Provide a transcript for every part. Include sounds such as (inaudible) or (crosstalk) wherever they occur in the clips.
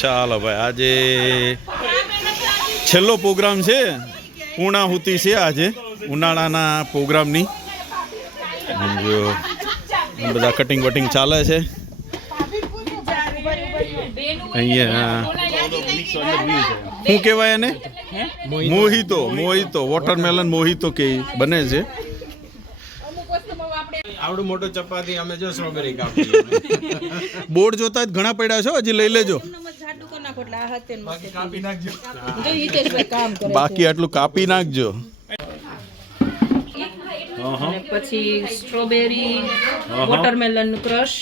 ચાલો ભાઈ આજે છેલ્લો પ્રોગ્રામ છે. પૂર્ણાહુતિ છે આજે ઉનાળાના પ્રોગ્રામની. બધા કટિંગ વટિંગ ચાલે છે. અહીંયા શું કહેવાય એને? મોહિતો મોહિતો વોટરમેલન મોહિતો કે બને છે. આવડું મોટો ચપાતી અમે જો સ્ટ્રોબેરી કાપી બોર્ડ જોતા જ ઘણા પડ્યા છો? હજી લઈ લેજો. બાકી આટલું કાપી નાખજો. પછી સ્ટ્રોબેરી વોટરમેલન ક્રશ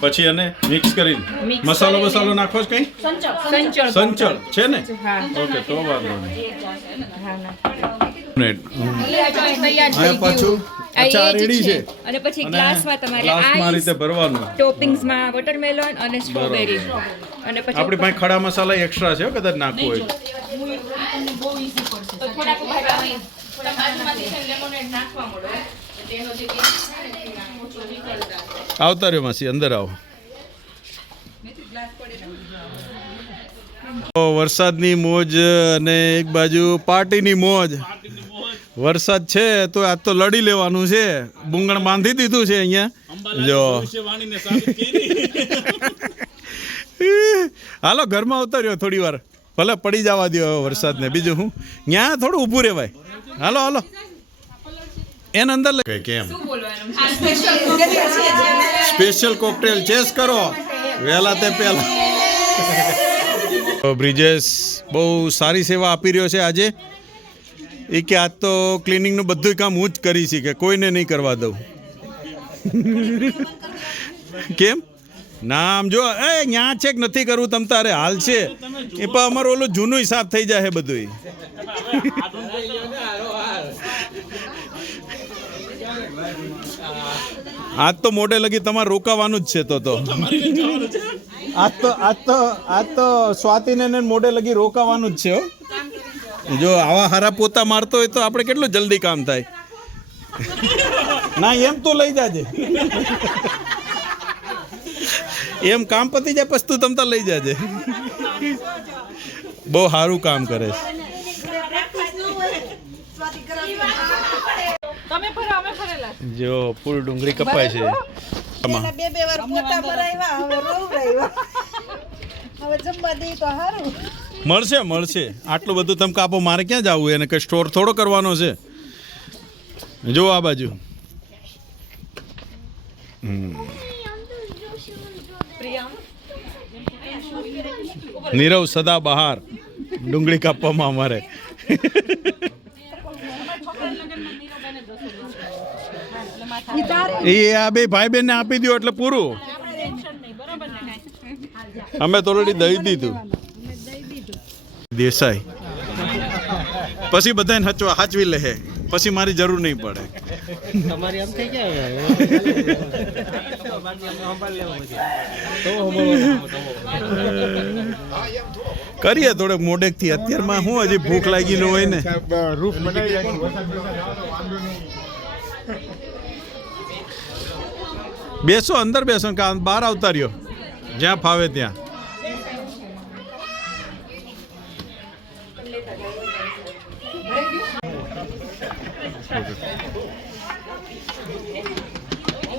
પછી અને મિક્સ કરી મસાલો મસાલો નાખો જ કઈ? સંચળ. સંચળ. છે ને? ઓકે તો વાંધો નહીં. અને પછી ગ્લાસમાં તમારે આ રીતે ભરવાનું. ટોપિંગ્સમાં વોટરમેલન અને સ્ટ્રોબેરી અને પછી આપણી પાસે ખડા મસાલા એક્સ્ટ્રા છે હો, કદાચ નાખવું હોય આવતા રહ્યો માસી અંદર આવો. તો વરસાદની મોજ અને એક બાજુ પાર્ટીની મોજ. વરસાદ છે તો આજ તો લડી લેવાનું છે. બુંગણ બાંધી દીધું છે અહીંયા. જો. (laughs) હાલો ઘરમાં ઉતર્યો રહ્યો થોડી વાર. ભલે પડી જવા દો વરસાદને. બીજું હું? ત્યાં થોડું ઊભું રહેવાય. હાલો હાલો. એન અંદર લઈ કેમ? સ્પેશિયલ કોકટેલ ચેસ કરો. વહેલા તે પહેલા. બ્રિજેશ બહુ સારી સેવા આપી રહ્યો છે આજે. એ કે આજ તો ક્લિનિંગનું બધું કામ હું જ કરી છે કે કોઈને નહીં કરવા દઉં. કેમ? ના આમ જો એ ન્યા છે કે નથી કરવું તમ તારે હાલ છે. એ પણ અમારું ઓલું જૂનું હિસાબ થઈ જાય બધું આજ તો મોઢે લગી તમારે રોકાવાનું જ છે તો તો. આજ તો આજ તો આજ તો સ્વાતિને મોઢે લગી રોકાવાનું જ છે હો. જો આવા હારા પોતા મારતો હોય તો આપણે કેટલું જલ્દી કામ થાય? ના એમ તો લઈ જાજે. એમ કામ પતી જાય પછી તું તમતા લઈ જાજે. બહુ સારું કામ કરે છે. જો ફૂલ ડુંગળી કપાય છે. બે બે વાર પોતા ભરાવ્યા હવે રોવરાવ્યા હવે જમવા દઈ તો સારું મળશે મળશે. આટલું બધું તમે કાપો મારે ક્યાં જવું એને કઈ સ્ટોર થોડો કરવાનો છે? જો આ બાજુ. નીરવ સદા બહાર. ડુંગળી કાપવામાં અમારે. એ આ બે ભાઈ બેનને આપી દો એટલે પૂરું. અમે તો ઓલરેડી દઈ દીધું. દેસાઈ. પછી બધાને હચવા હાચવી લે પછી મારી જરૂર નહીં પડે. તમારી આમ થઈ ગયા કરીએ થોડેક મોડેકથી અત્યારમાં હું હજી ભૂખ લાગી ન હોય ને? રૂફ બેસો અંદર બેસો કે બહાર આવતા રહ્યો. જ્યાં ફાવે ત્યાં.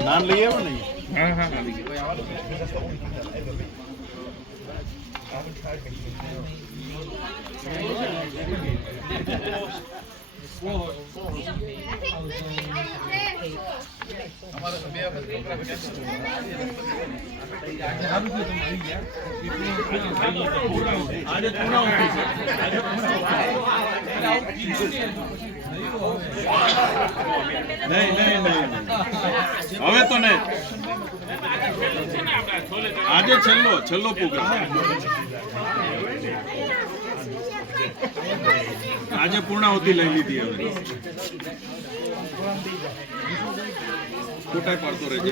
નાન લઈ આવો ને નહીં નહીં નહીં હવે તો નહીં. આજે છેલ્લો છેલ્લો પ્રોગ્રામ. આજે પૂર્ણાહુતિ લઈ લીધી હવે. ખોટા પાડતો રહેજે.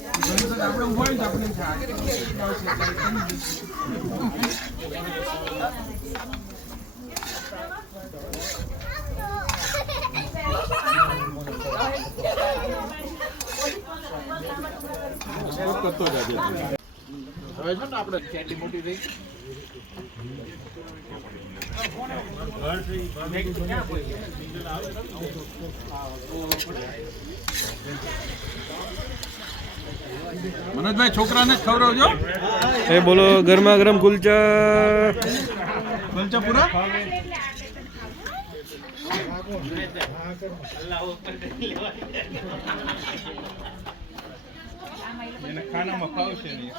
હવે છે ને આપણે કેટલી મોટી થઈ મનોજભાઈ છોકરાને જ ખવડાવજો. એ બોલો ગરમા ગરમ કુલચા. કુલચા પૂરા ખાનામાં ખાવશે નહીં.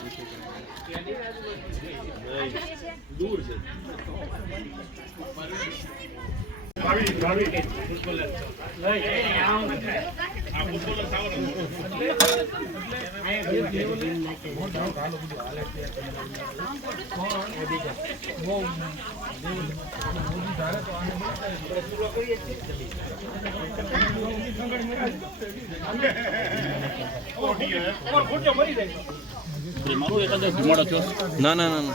ના ના ના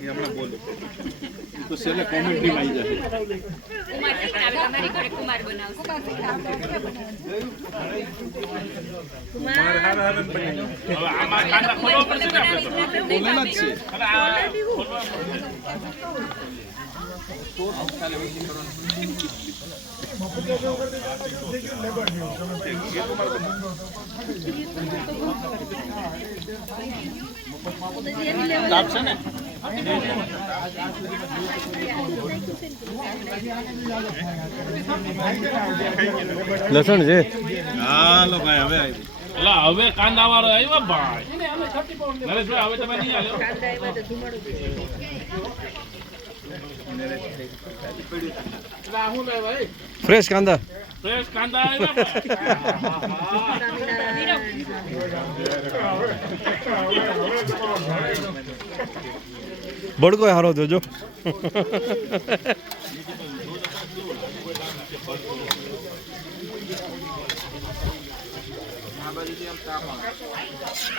હમણાં બોલું તો છેલ્લે કોમેન્ટ્રીમાં આવી જશે. છે. આપશે ને લસણ છે? હાલો ભાઈ હવે આવી. એલા હવે કાંદા વાળો આવ્યો ભાઈ. નરેશભાઈ હવે તમે નહીં આવ્યો? ફ્રેશ કાંદા. ફ્રેશ કાંદા આવ્યા (laughs) બળકો હારો જોજો.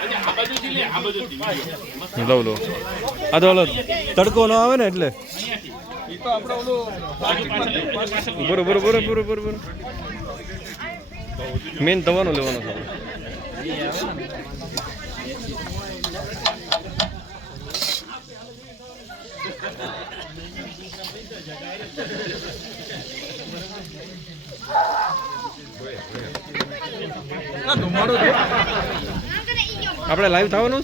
લઉં બાજુથી લે આ તો તડકો ન આવે ને એટલે. બરોબર બરોબર બરોબર બરોબર મેન તમારો લેવાનો છે ધુમાડો છે આપણે લાઈવ થવાનું?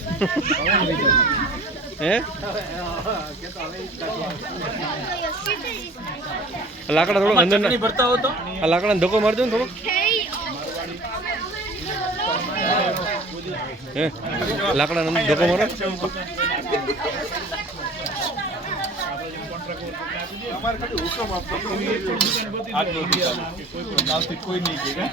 હે? લાકડા થોડો અંદર ભરતા હો આ લાકડા ધક્કો મારજો ને થોડો હે? લાકડા ધક્કો મારો. અમારે ખાલી હુકમ આપતો. કાલથી કોઈ નહીં કે કાં?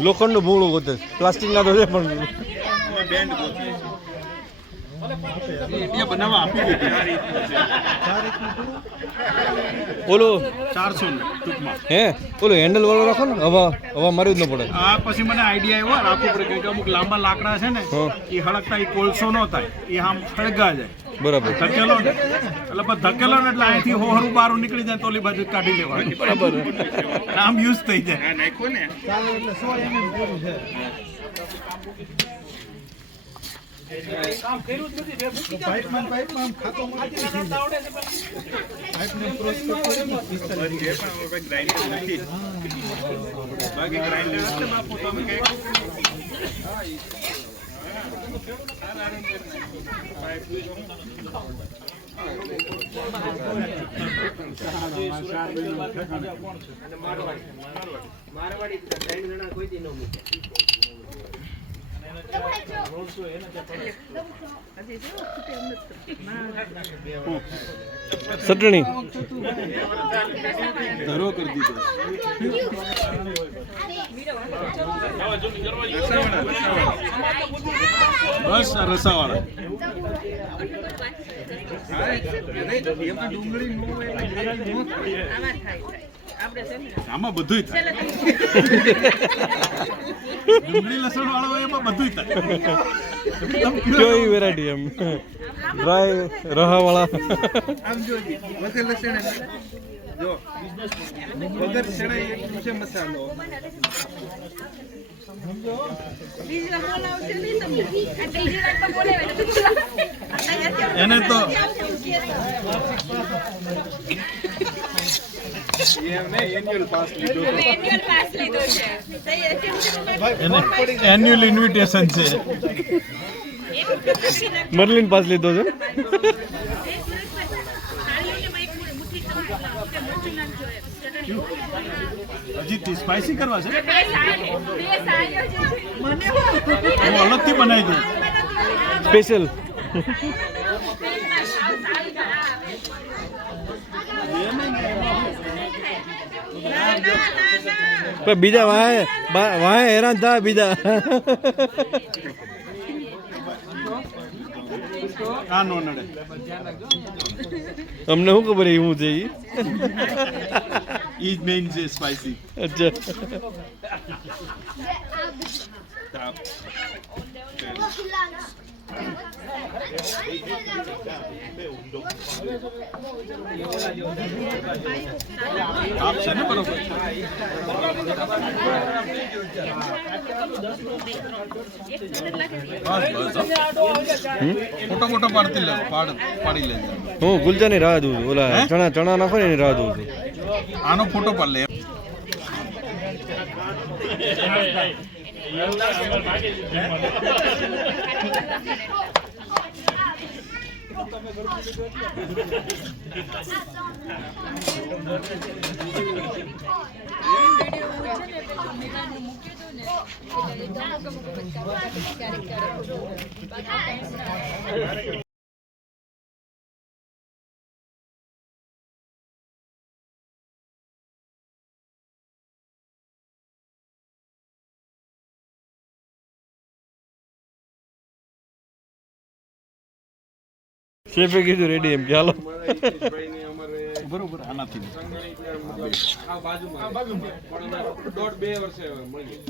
લોખંડનું ભૂંગળું ગોતે પ્લાસ્ટિકના તો છે પણ બેન્ડ. એ ઇન્ડિયા બનાવવા આપી દીધી. આ રીતનું છે. ઓલું ચારસો ટૂંકમાં. હે? ઓલું હેન્ડલ વાળો રાખો ને. હવા હવા મારવી જ ન પડે. આ પછી મને આઈડિયા આવ્યો રાખવું પડે કેમ કે અમુક લાંબા લાકડા છે ને. એ હળગતા એ કોલસો ન થાય. એ આમ સળગા જાય. બરાબર. ધકેલો ને. એટલે બસ ધકેલો ને એટલે અહીંથી હોહરું બહાર નીકળી જાય તો ઓલી બાજુ કાઢી લેવાનું. બરાબર. આમ યુઝ થઈ જાય. કામ કર્યું નથી બે પાઇપમાં ગ્રાઇન્ડર બાકી ગ્રાઇન્ડર હશે તમે મારવાડી. ત્રણ જણા કોઈ દી ન મૂકે ચટણી. ધરો કરી દીધો. બસ આ રસાવાળા. આમાં બધુંય થાય. ડુંગળી લસણ વાળો હોય એમાં બધુંય થાય. કઈ વેરાયટી એમ. ડ્રાય રહાવાળા. આમ જો વગર લસણ જો વગર ચણા એટલું છે મસાલો. એને તો એન્યુઅલ ઇન્વિટેશન છે. મરલિન પાસ લીધો છે. હજી સ્પાઇસી કરવા છે? હું અલગથી બનાવી દઉં. સ્પેશિયલ પણ બીજા વાહે વાહે હેરાન થાય બીજા. અમને શું ખબર એ હું છે ઈ? ઈ જ મેઇન છે સ્પાઈસી અચ્છા. આપ છે ને બરોબર બસ બસ ફોટો ફોટો પાડતી લે પાડ પાડી લેજે હું ગુલજાની રાહ જોઉં છું. ઓલા ચણા ચણા નાખો ને એની રાહ જોઉં છું. આનો ફોટો પાડ લે. ક્યારેક ક્યારેક શેફે કીધું રેડી એમ કે બરોબર આનાથી દોઢ બે વર્ષે મળી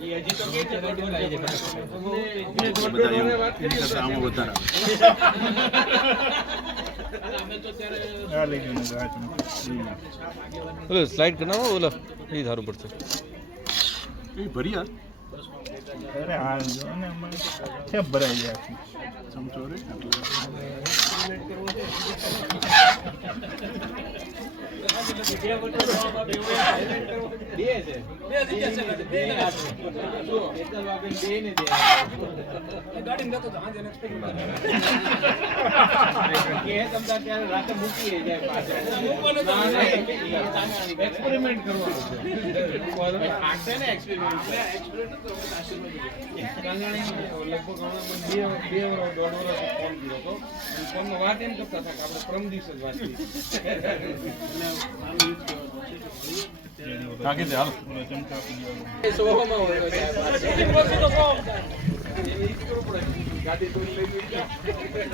હજી તો કે છે વધારે (laughs) ઓલો સ્લાઇડ કરાવો ઓલો. એ સારું પડશે. એ ભરી યાર અરે હાલ જો ને કેમ ભરાઈ ગયા છે? ચમચો રે. એક્સપેરિમેન્ટ કરવાનું એક્સપેરિમેન્ટ લગભગ બે દોઢ વર્ષ ફોનમાં વાત એમ કરતા હતા કે આપણે પરમ દિવસે જ વાત કરી કાકી દે હાલ. સોવામાં હોય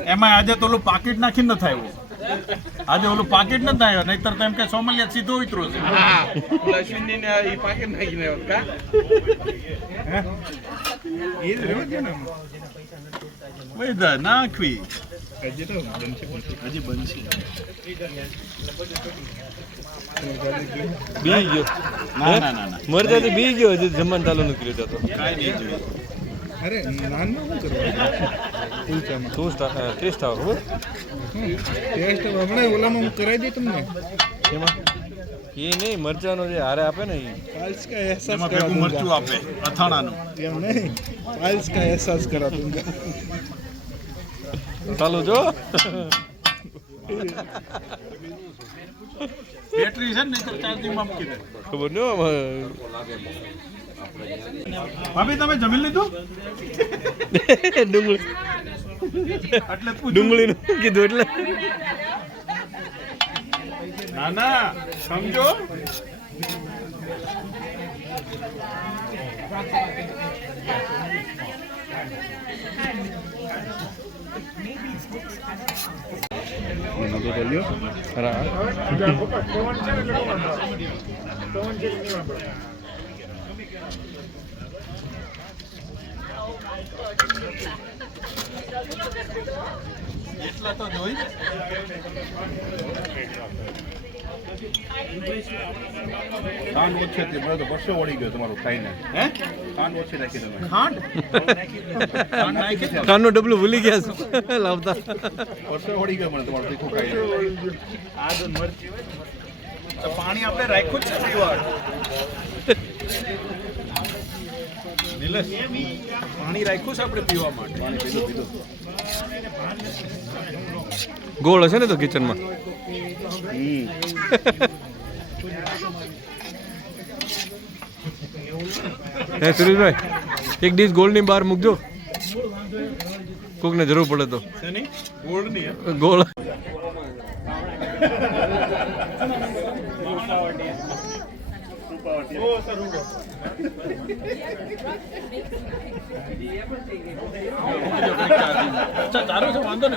એમાં આજે તો પાકીટ નાખીને નથી આવ્યો આજે ઓલું પાકીટ નથી આવ્યો નહીતર તો એમ કે સોમલિયા સીધો ઉતરો છે. બધા નાખવી હજી બનશે બી ગયો. ના ના ના ના. મરચાથી બી ગયો હજી જમવાનું ચાલુ નીકળ્યો હતો તો. કાંઈ નહીં જોઈએ અરે નાનમાં શું કરવાનું? ટેસ્ટ આવે હમણાં ઓલામાં હું કરાવી દઈ તમને. એમાં? એ નહીં મરચાનો જે હારે આપે ને પાલ્સ કા અહેસાસ કરા મરચું ચાલો જો. બેટરી છે ને ખબર ન ભાભી તમે જમી લીધું? (laughs) ડુંગળી. એટલે ડુંગળી નું ડુંગળીનું કીધું એટલે. ના ના સમજો એટલા તો જોઈ ખાંડ ઓછી હતી મને તો વર્ષો વળી ગયો તમારું ખાઈને. હે? ખાંડ ઓછી નાખી તમે. ખાંડ? ખાંડ નાખી ડબલું ભૂલી ગયા લાવતા. પરસો વળી ગયો મને તમારું તીખું ખાઈને. આદુ મરચી હોય પાણી આપણે રાખ્યું જ છે નિલેશ પાણી રાખ્યું છે આપણે પીવા માટે? પાણી પીધું પીધું ગોળ હશે ને તો કિચનમાં? હે સુરેશભાઈ એક ડીશ ગોળની બહાર મૂકજો. કોકને જરૂર પડે તો. ગોળ ગોળ. અચ્છા તારો છે વાંધો ને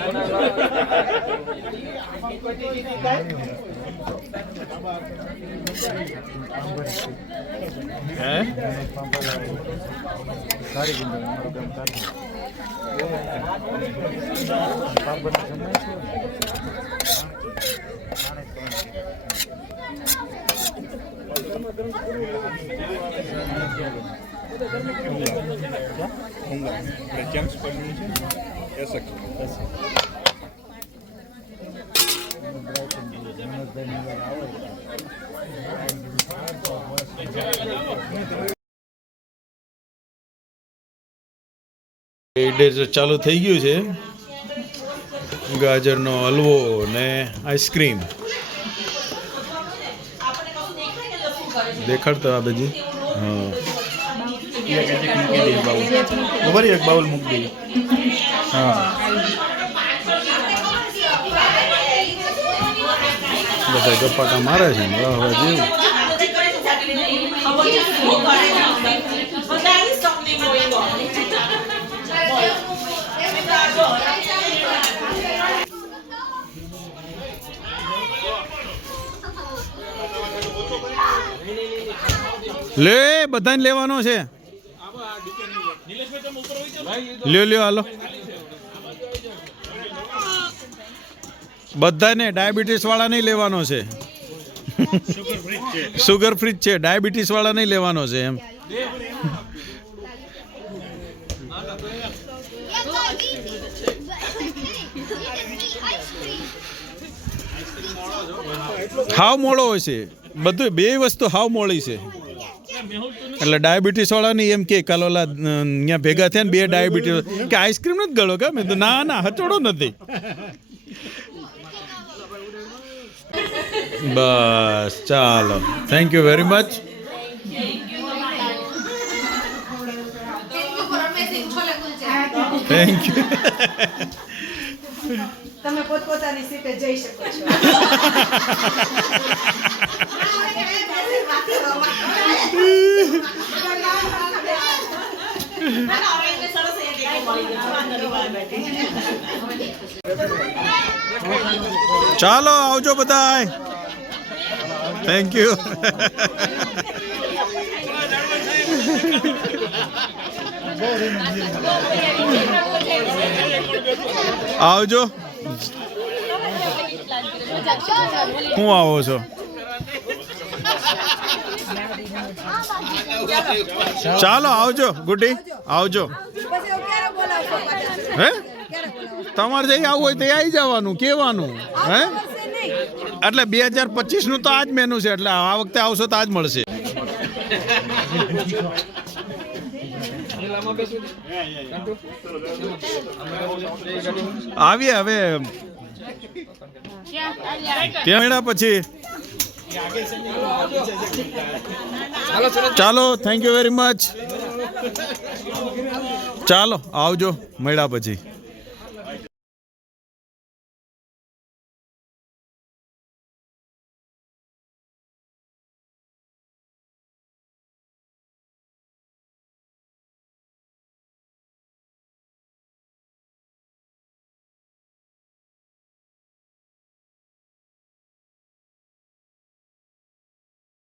સારી ગુંદર અમારું ગામ સારું ऐसा ચાલુ થઈ ગયું છે. ગાજરનો હલવો ને આઈસ્ક્રીમ દેખાડતો આ બધી? હા. ખબર એક બાઉલ મૂક દઈએ હા. બધા ગપાટા મારે છે હવે જેવું લે, બધાને લેવાનો છે. લ્યો લ્યો, હાલો. બધાને ડાયાબિટીસ વાળા નહીં લેવાનો છે. સુગર ફ્રી છે. ડાયાબિટીસ વાળા નહીં લેવાનો છે એમ. હાવ મોડો હોય છે. બધું બે વસ્તુ હાવ મોડી છે. એટલે ડાયાબિટીસ વાળાની એમ કે કાલ ઓલા અહીંયા ભેગા થયા ને બે ડાયાબિટીસ કે આઈસ્ક્રીમ નથી ગળો કે? મેં તો ના ના હચોડો નથી. બસ ચાલો. Thank you very much thank you તમે પોતપોતાની સીટે જઈ શકો છો. ચાલો આવજો બધાય. થેન્ક યુ આવજો. હું આવો છો? ચાલો, આવજો, ગુડી, આવજો? હે? તમારે જઈ આવવું હોય તો આવી જવાનું કેવાનું હે? એટલે બે હજાર પચીસનું તો આજ મેનુ છે, એટલે આ વખતે આવશો તો આજ મળશે. આવીએ હવે. ત્યાં મળ્યા પછી. ચાલો થેન્ક યુ વેરી મચ ચાલો આવજો મળ્યા પછી.